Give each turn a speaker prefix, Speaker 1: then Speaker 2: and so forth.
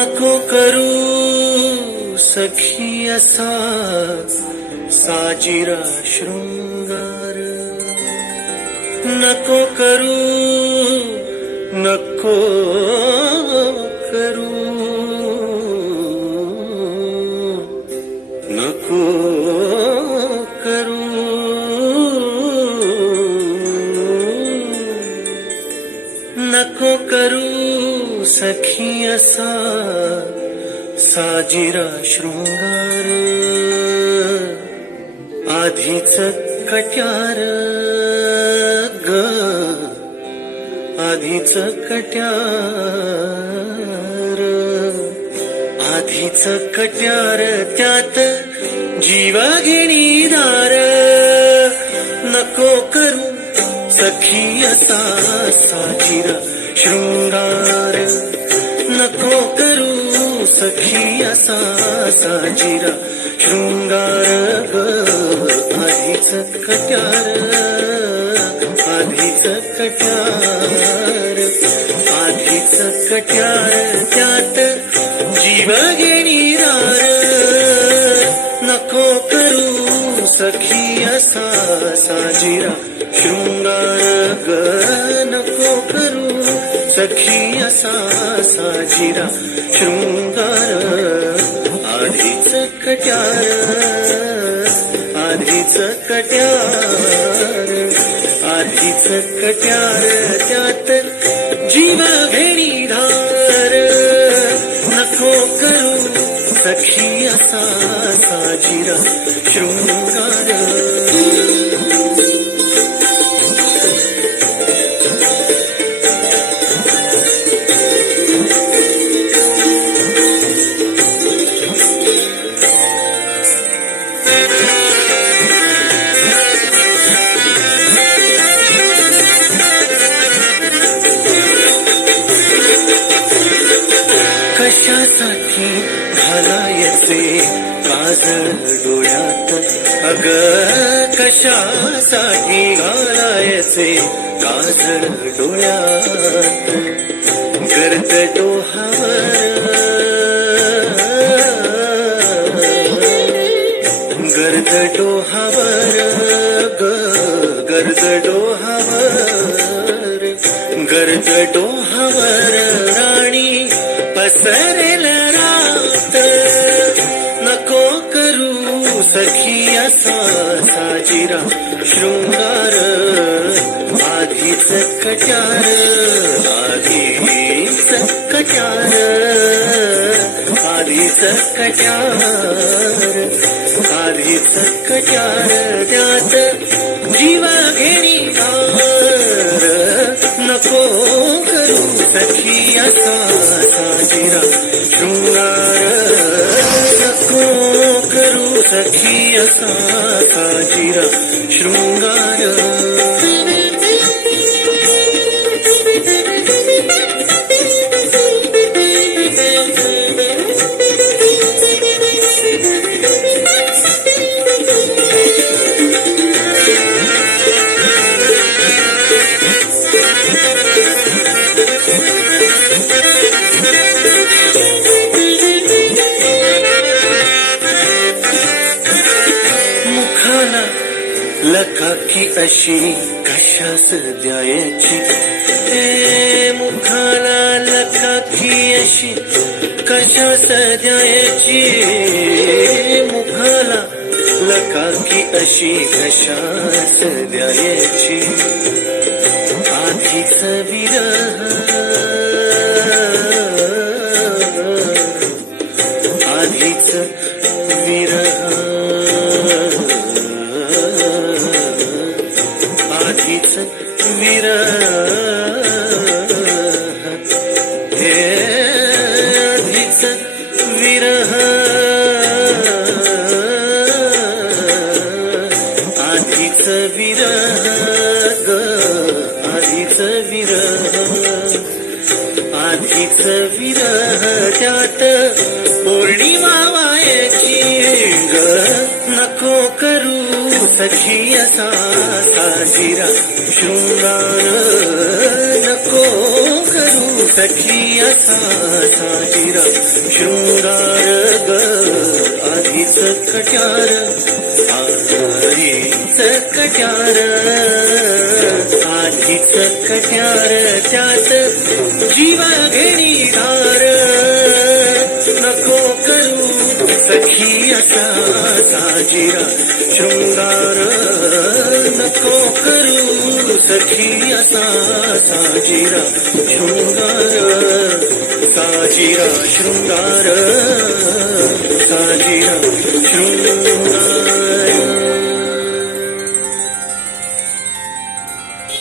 Speaker 1: नको करू सखी असा साजिरा शृंगार. नको करू नको करू. नको करू. नको करू सखी असा साजिरा शृंगार आधीच कट्यार ग आधीच कट्यार आधीच कट्यार त्यात जीवा घेणी दार नको करू सखी असा साजिरा शृंगार. सखी असा साजिरा शृंगार ग आधीच कट्यार आधीच कट्यार आधीच कट्यार त्यात जीव घेणी नको करू सखी असा साजिरा शृंगार ग सखी असा साजिरा शृंगार आधीच कट्यार आधीच कट्यार आधीच कट्यार त्यात जीव घेरी धार. नको करू सखी असा साजिरा शृंगार. काजळ डोळ्यात अग कशासाठी घालायचे काजळ डोळ्यात गर्द डोहावर गर्द डोहावर ग गर्द डोहावर गर्द डोहावर राणी पसर असा साजिरा शृंगार आधीच कट्यार आधीच कट्यार आधीच कट्यार आधीच कट्यार त्यात जीवा घेणी दार नको करू सखी असा साजिरा शृंगार. को करू सखी असा साजिरा शृंगार लकाकी अशी कशास द्यायची? ए मुखाला लकाकी अशी कशास द्यायची? मुखाला लकाकी अशी कशास द्यायची? आधी विरह आधीच आधीच विरह ग आधीच विरह. आधीच विरह त्यात पौर्णिमा वायची ग नको करू सखी असा साजिरा शृंगार. नको करू सखी असा साजिरा शृंगार ग आधीच कट्यार आधीच कट्यार त्यात जीव घेणी धार नको करू सखी असा साजिरा शृंगार नको करू सखी असा साजिरा शृंगार साजिरा शृंगार साजिरा शृंगार